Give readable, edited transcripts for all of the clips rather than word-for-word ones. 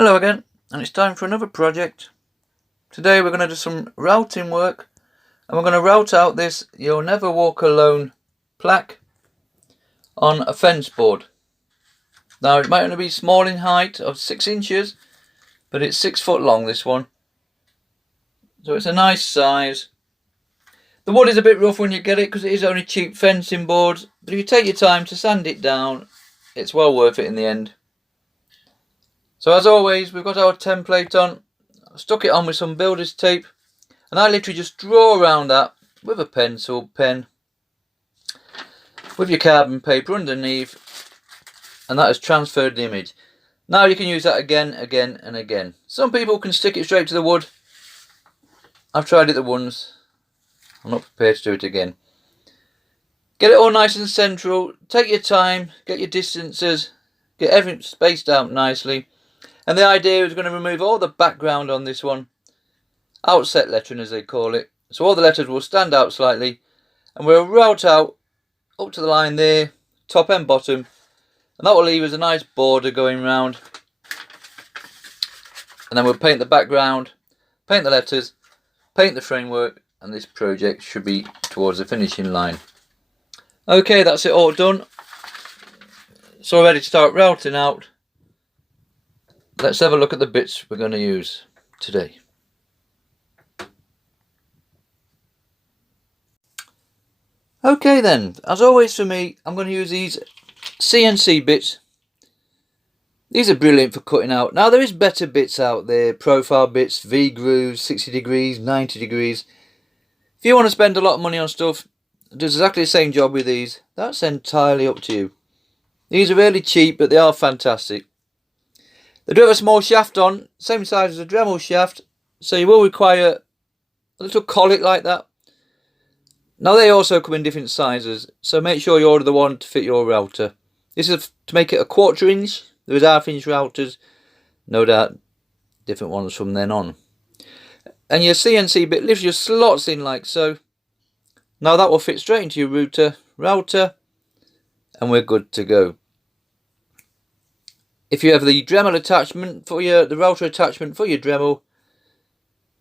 Hello again, and it's time for another project. Today we're going to do some routing work, and we're going to route out this "You'll Never Walk Alone" plaque on a fence board. Now it might only be small in height of 6 inches, but it's 6 foot long, this one. So it's a nice size. The wood is a bit rough when you get it because it is only cheap fencing boards, but if you take your time to sand it down, it's well worth it in the end. So as always, we've got our template on. I stuck it on with some builder's tape, and I literally just draw around that with a pencil, pen, with your carbon paper underneath, and that has transferred the image. Now you can use that again and again. Some people can stick it straight to the wood. I've tried it once. I'm not prepared to do it again. Get it all nice and central. Take your time, get your distances, get everything spaced out nicely. And the idea is going to remove all the background on this one. Outset lettering, as they call it. So all the letters will stand out slightly. And we'll route out up to the line there, top and bottom. And that will leave us a nice border going round. And then we'll paint the background, paint the letters, paint the framework. And this project should be towards the finishing line. Okay, that's it all done. So we're ready to start routing out. Let's have a look at the bits we're going to use today. Okay then, as always for me, I'm going to use these CNC bits. These are brilliant for cutting out. Now there is better bits out there, profile bits, V-grooves, 60 degrees, 90 degrees. If you want to spend a lot of money on stuff, it does exactly the same job with these. That's entirely up to you. These are really cheap, but they are fantastic. They do have a small shaft on, same size as a Dremel shaft, so you will require a little collet like that. Now they also come in different sizes, so make sure you order the one to fit your router. This is to make it a 1/4 inch. There is 1/2 inch routers, no doubt different ones from then on. And your CNC bit lifts your slots in like so. Now that will fit straight into your router, and we're good to go. If you have the Dremel attachment for the router attachment for your Dremel,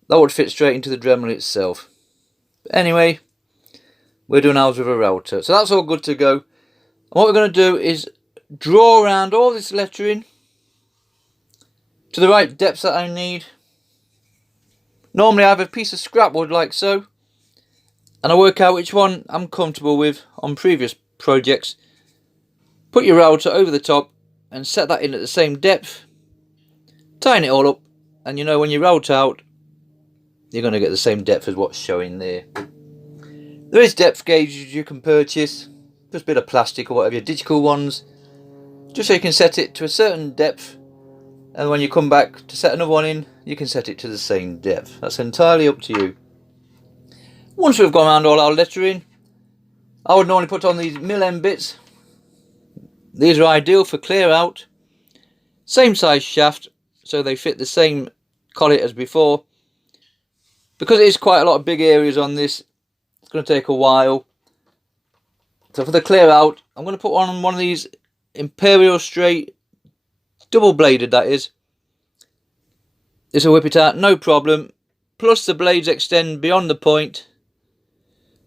that would fit straight into the Dremel itself. But anyway, we're doing ours with a router, so that's all good to go. And what we're going to do is draw around all this lettering to the right depths that I need. Normally I have a piece of scrap wood like so, and I work out which one I'm comfortable with on previous projects. Put your router over the top and set that in at the same depth. Tighten it all up, and you know when you route out, you're going to get the same depth as what's showing there. There is depth gauges you can purchase, just a bit of plastic or whatever, your digital ones, just so you can set it to a certain depth, and when you come back to set another one in, you can set it to the same depth. That's entirely up to you. Once we've gone around all our lettering, I would normally put on these mill-end bits. These are ideal for clear out. Same size shaft, so they fit the same collet as before. Because it is quite a lot of big areas on this, it's going to take a while. So for the clear out, I'm going to put on one of these Imperial Straight, double bladed that is. This will whip it out, no problem. Plus the blades extend beyond the point,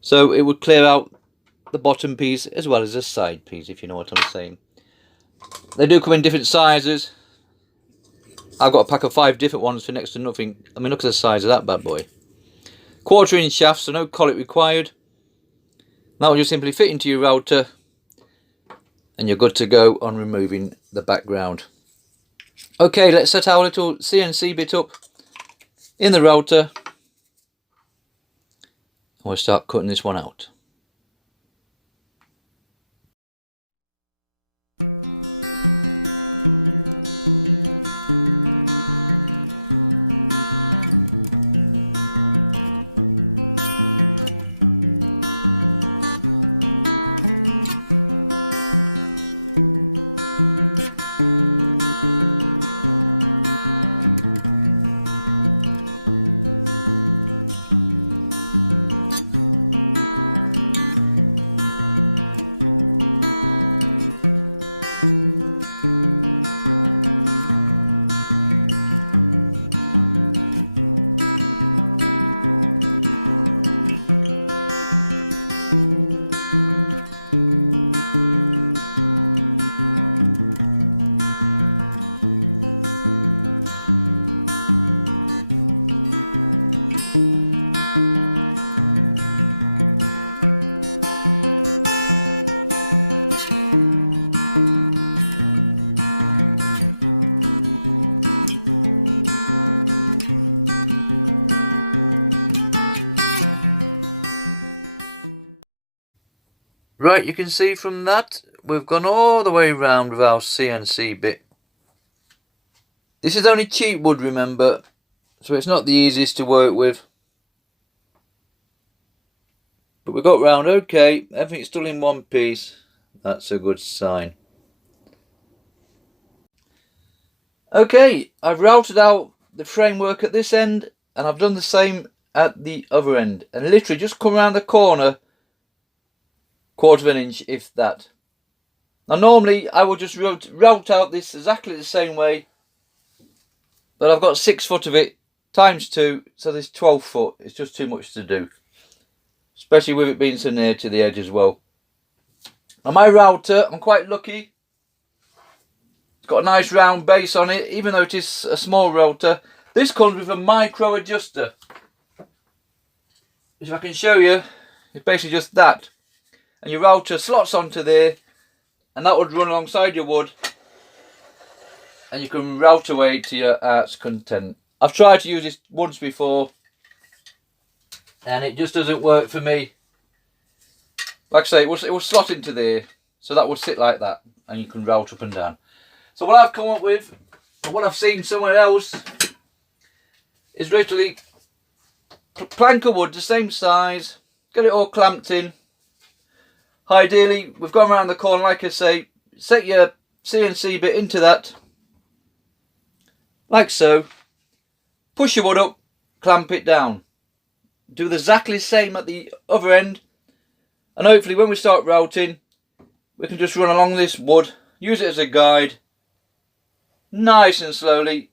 so it would clear out the bottom piece as well as the side piece, if you know what I'm saying. They do come in different sizes. I've got a pack of 5 different ones for next to nothing. I mean, look at the size of that bad boy. 1/4 inch shaft, so no collet required. That will just simply fit into your router, and you're good to go on removing the background. Okay, let's set our little CNC bit up in the router, and we'll start cutting this one out. Right, you can see from that we've gone all the way round with our CNC bit. This is only cheap wood, remember, so it's not the easiest to work with. But we got round okay, everything's still in one piece. That's a good sign. Okay, I've routed out the framework at this end, and I've done the same at the other end, and literally just come around the corner, 1/4 of an inch, if that. Now normally I would just route out this exactly the same way, but I've got 6 foot of it times 2, so there's 12 foot. It's just too much to do, especially with it being so near to the edge as well. Now my router, I'm quite lucky. It's got a nice round base on it, even though it is a small router. This comes with a micro adjuster. If I can show you, it's basically just that. And your router slots onto there, and that would run alongside your wood. And you can route away to your heart's content. I've tried to use this once before, and it just doesn't work for me. Like I say, it will slot into there, so that would sit like that, and you can route up and down. So what I've come up with, and what I've seen somewhere else, is literally plank of wood the same size, get it all clamped in. Ideally, we've gone around the corner, like I say, set your CNC bit into that, like so, push your wood up, clamp it down. Do exactly the same at the other end, and hopefully when we start routing, we can just run along this wood, use it as a guide, nice and slowly,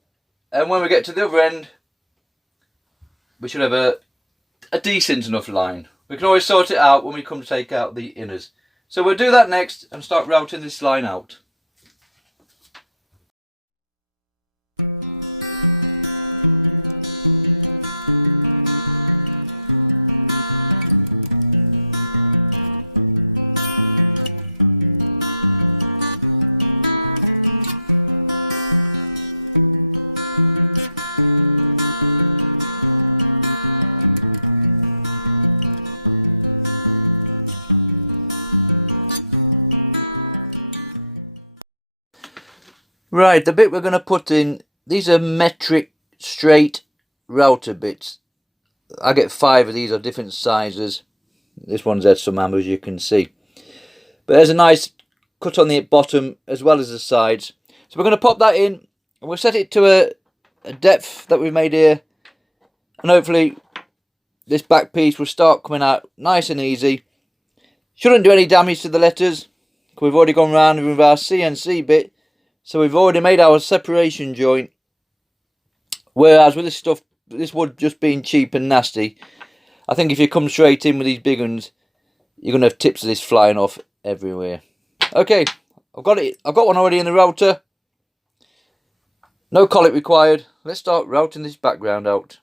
and when we get to the other end, we should have a decent enough line. We can always sort it out when we come to take out the inners. So we'll do that next and start routing this line out. Right, the bit we're going to put in, these are metric straight router bits. I get 5 of these of different sizes. This one's had some ammo, as you can see. But there's a nice cut on the bottom as well as the sides. So we're going to pop that in, and we'll set it to a depth that we've made here. And hopefully this back piece will start coming out nice and easy. Shouldn't do any damage to the letters, because we've already gone round with our CNC bit. So we've already made our separation joint. Whereas with this stuff, this wood just being cheap and nasty, I think if you come straight in with these big ones, you're going to have tips of this flying off everywhere. Okay, I've got it. I've got one already in the router. No collet required. Let's start routing this background out.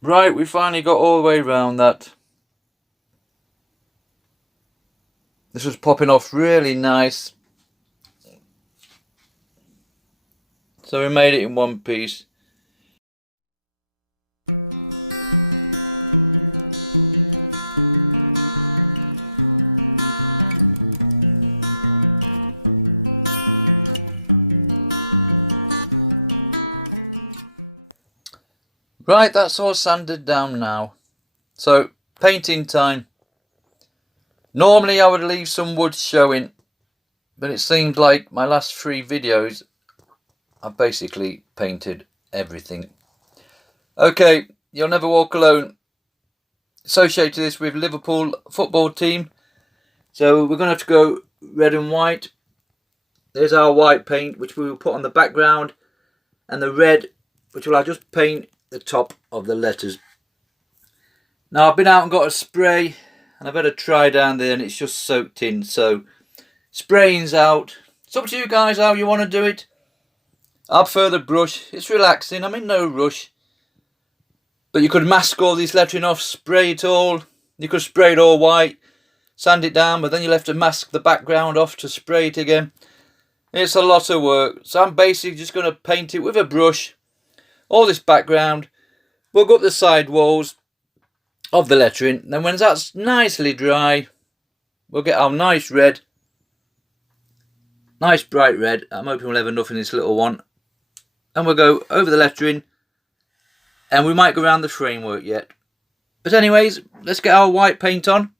Right, we finally got all the way around that. This was popping off really nice. So we made it in one piece. Right, that's all sanded down now. So, painting time. Normally I would leave some wood showing, but it seems like my last 3 videos I've basically painted everything. Okay, You'll Never Walk Alone. Associated this with Liverpool football team. So we're going to have to go red and white. There's our white paint, which we will put on the background. And the red, which will I just paint the top of the letters. Now I've been out and got a spray, and I've had a try down there and it's just soaked in. So spraying's out. It's up to you guys how you want to do it. I prefer the brush. It's relaxing. I'm in no rush. But you could mask all this lettering off, spray it all. You could spray it all white, sand it down, but then you'll have to mask the background off to spray it again. It's a lot of work. So I'm basically just going to paint it with a brush. All this background. We'll go up the side walls of the lettering. Then when that's nicely dry, we'll get our nice red. Nice bright red. I'm hoping we'll have enough in this little one. And we'll go over the lettering. And we might go around the framework yet. But anyways, let's get our white paint on.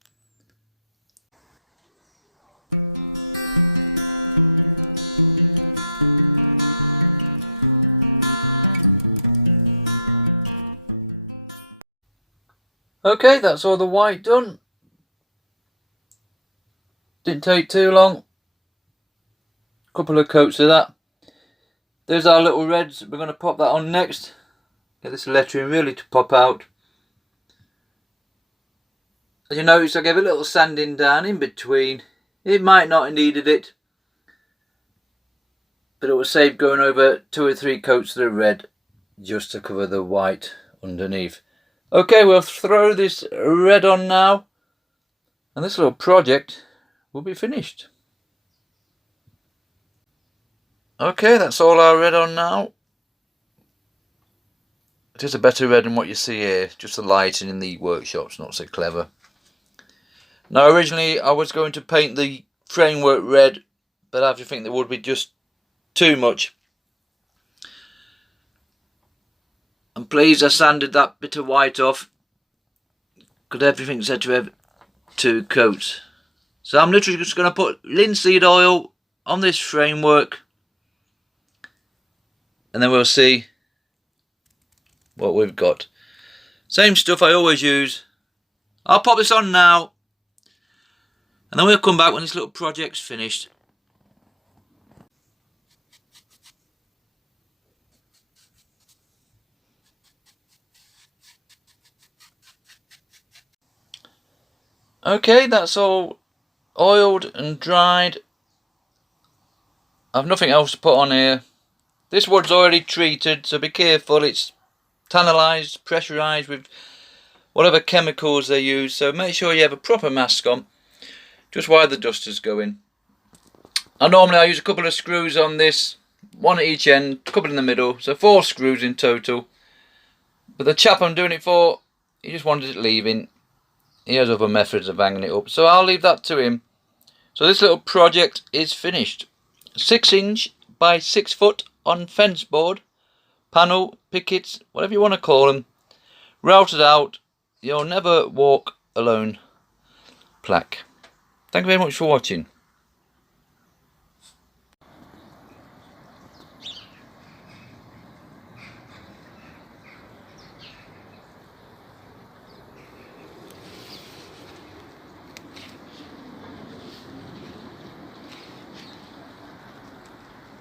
Okay, that's all the white done. Didn't take too long. Couple of coats of that. There's our little reds. We're going to pop that on next. Get this lettering really to pop out. As you notice, I gave a little sanding down in between. It might not have needed it, but it will save going over 2 or 3 coats of the red just to cover the white underneath. Okay, we'll throw this red on now, and this little project will be finished. Okay, that's all our red on now. It is a better red than what you see here, just the lighting in the workshop's not so clever. Now originally I was going to paint the framework red, but I have to think that would be just too much. I'm pleased I sanded that bit of white off, because everything said to have 2 coats. So I'm literally just going to put linseed oil on this framework, and then we'll see what we've got. Same stuff I always use. I'll pop this on now, and then we'll come back when this little project's finished. Okay, that's all oiled and dried. I've nothing else to put on here. This wood's already treated, so be careful. It's tannalized, pressurized with whatever chemicals they use, so make sure you have a proper mask on just while the dust is going. And normally I use a couple of screws on this, 1 at each end, a couple in the middle, so 4 screws in total. But the chap I'm doing it for, he just wanted it leaving. He has other methods of hanging it up, so I'll leave that to him. So this little project is finished. 6" by 6 foot on fence board, panel, pickets, whatever you want to call them, routed out. You'll never walk alone plaque. Thank you very much for watching.